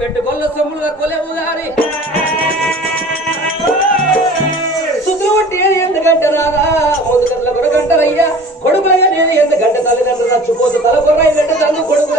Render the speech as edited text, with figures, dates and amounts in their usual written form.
పెట్టుకోళ్ళ సొమ్ములు తక్కువలేవు గాని సుతులు వంటి ఎందుకంటే రాదా ముందు కట్ల కొడుకంటారయ్యా కొడుకులయ్యా నేను ఎందుకంటే తల్లిదండ్రులు చచ్చిపోతూ తల కొర్రైనట్టు తండ్రి కొడుకు